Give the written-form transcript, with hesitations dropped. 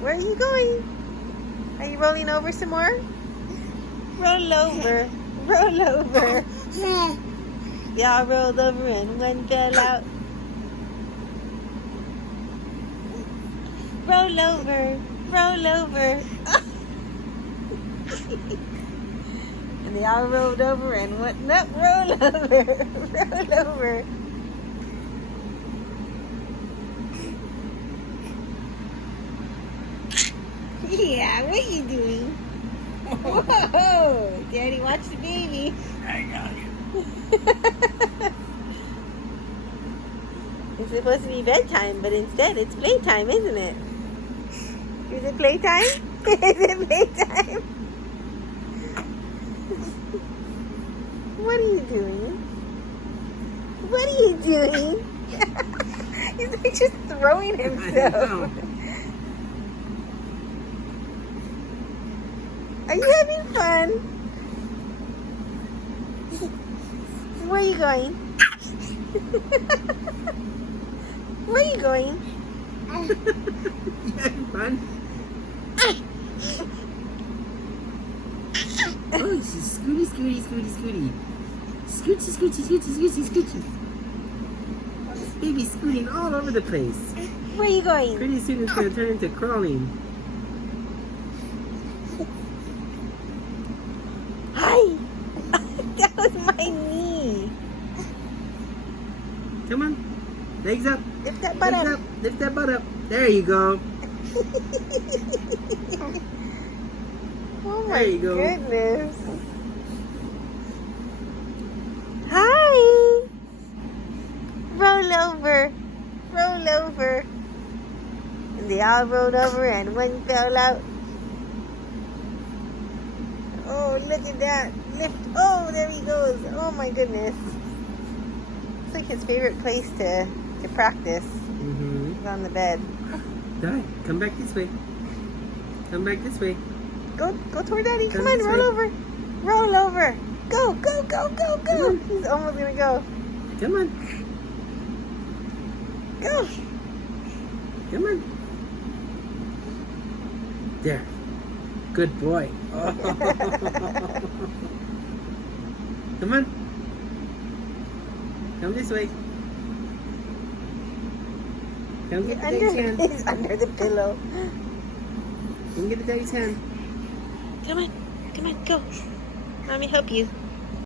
Where are you going? Are you rolling over some more? Roll over. Roll over. Y'all rolled over and one fell out. Roll over. Roll over. And they all rolled over and went, nope, roll over. Roll over. Yeah, what are you doing? Whoa! Daddy, watch the baby. I got you. It's supposed to be bedtime, but instead it's playtime, isn't it? Is it playtime? Is it playtime? What are you doing? What are you doing? He's like just throwing himself. Are you having fun? Where are you going? Where are you going? You having fun? Oh, she's scooty, scooty, scooty, scooty. Scooty, scooty, scooty, scooty, scooty. Baby's scooting all over the place. Where are you going? Pretty soon it's going to turn into crawling. Hi! That was my knee. Come on. Legs up. Lift that butt Legs up. up. Lift that butt up. There you go. Oh my There you go. goodness. Hi! Roll over. Roll over. And they all rolled over and one fell out. Oh, look at that. Lift. Oh, there he goes. Oh my goodness. It's like his favorite place to practice. Mm-hmm. He's on the bed. Dad, come back this way. Come back this way. Go toward Daddy. Come Come on, this roll way. over. Roll over. Go, go, go, go, go. He's almost gonna go. Come on. Go. Come on. There. Good boy. Oh. Come on. Come this way. Come get the daddy's hand. He's under the pillow. Come get the daddy's hand. Come on, go. Mommy help you.